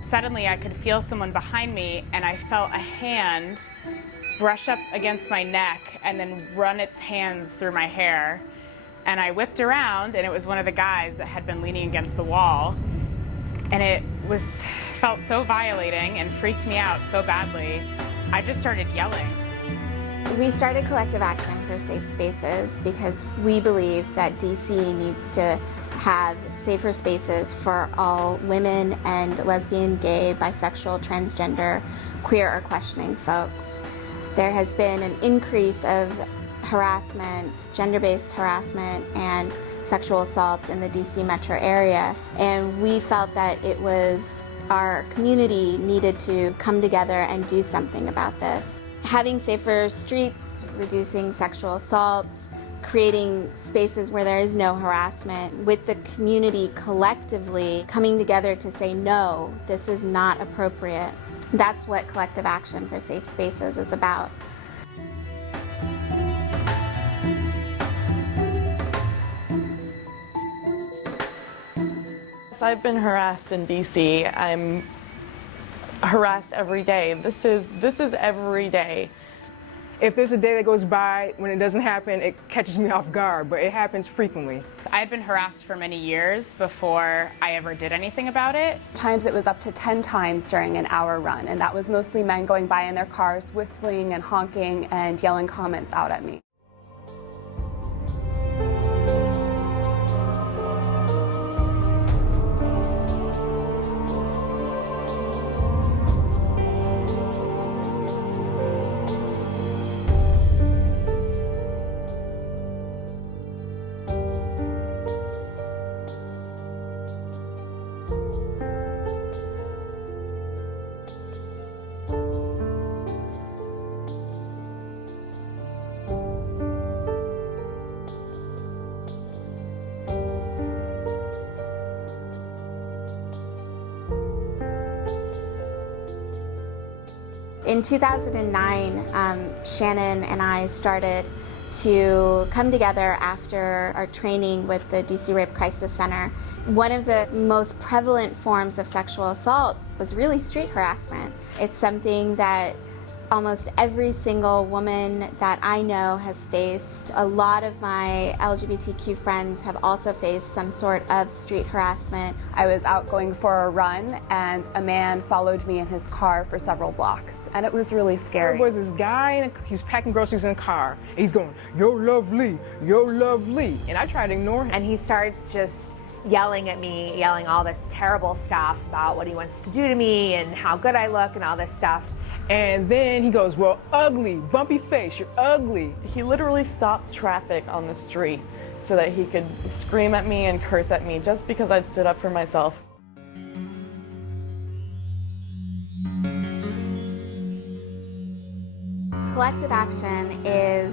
Suddenly I could feel someone behind me, and I felt a hand brush up against my neck and then run its hands through my hair. And I whipped around, and it was one of the guys that had been leaning against the wall. And it felt so violating and freaked me out so badly. I just started yelling. We started Collective Action for Safe Spaces because we believe that DC needs to have safer spaces for all women and lesbian, gay, bisexual, transgender, queer, or questioning folks. There has been an increase of harassment, gender-based harassment, and sexual assaults in the DC metro area, and we felt that it was our community needed to come together and do something about this. Having safer streets, reducing sexual assaults, creating spaces where there is no harassment, with the community collectively coming together to say, no, this is not appropriate. That's what Collective Action for Safe Spaces is about. I've been harassed in DC. I'm harassed every day. This is every day. If there's a day that goes by when it doesn't happen, it catches me off guard, but it happens frequently. I had been harassed for many years before I ever did anything about it. Times it was up to 10 times during an hour run, and that was mostly men going by in their cars, whistling and honking and yelling comments out at me. In 2009, Shannon and I started to come together after our training with the DC Rape Crisis Center. One of the most prevalent forms of sexual assault was really street harassment. It's something that almost every single woman that I know has faced. A lot of my LGBTQ friends have also faced some sort of street harassment. I was out going for a run, and a man followed me in his car for several blocks, and it was really scary. There was this guy, he was packing groceries in a car, and he's going, "You're lovely, you're lovely," and I tried to ignore him. And he starts just yelling at me, yelling all this terrible stuff about what he wants to do to me and how good I look and all this stuff. And then he goes, "Well, ugly, bumpy face, you're ugly." He literally stopped traffic on the street so that he could scream at me and curse at me just because I'd stood up for myself. Collective Action is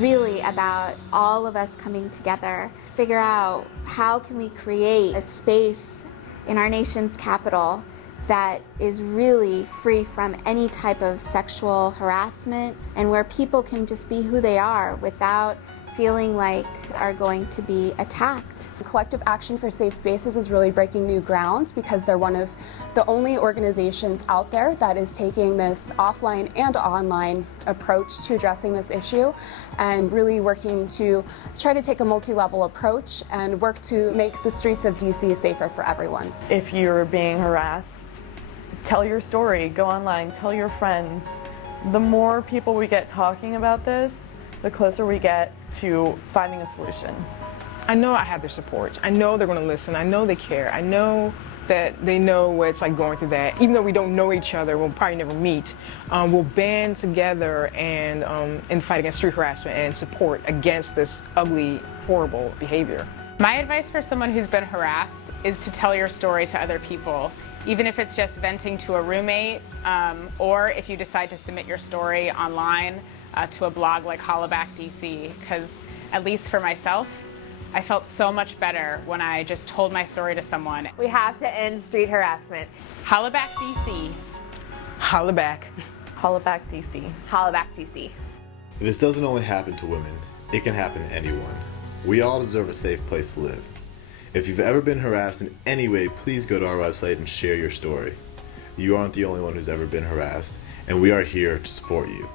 really about all of us coming together to figure out how can we create a space in our nation's capital that is really free from any type of sexual harassment, and where people can just be who they are without feeling like are going to be attacked. Collective Action for Safe Spaces is really breaking new ground because they're one of the only organizations out there that is taking this offline and online approach to addressing this issue, and really working to try to take a multi-level approach and work to make the streets of DC safer for everyone. If you're being harassed, tell your story, go online, tell your friends. The more people we get talking about this, the closer we get to finding a solution. I know I have their support. I know they're going to listen. I know they care. I know that they know what it's like going through that. Even though we don't know each other, we'll probably never meet, we'll band together and fight against street harassment and support against this ugly, horrible behavior. My advice for someone who's been harassed is to tell your story to other people, even if it's just venting to a roommate, or if you decide to submit your story online to a blog like Hollaback DC, because at least for myself, I felt so much better when I just told my story to someone. We have to end street harassment. Hollaback DC. Hollaback. Hollaback DC. Hollaback DC. This doesn't only happen to women, it can happen to anyone. We all deserve a safe place to live. If you've ever been harassed in any way, please go to our website and share your story. You aren't the only one who's ever been harassed, and we are here to support you.